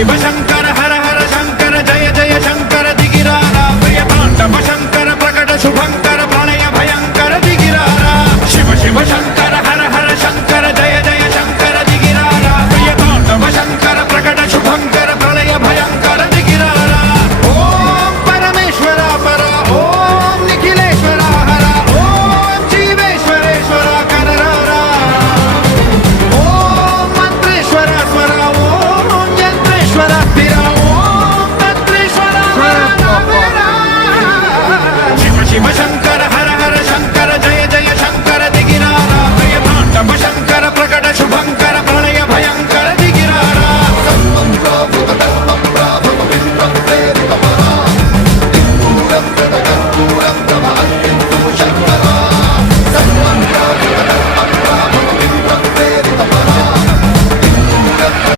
शिव शंकर हर हर शंकर जय जय शंकर दिगिरारा प्रिय तांडव शंकर प्रकट शुभंकर प्रणय भयंकर दिगिरारा शिव शिव शंकर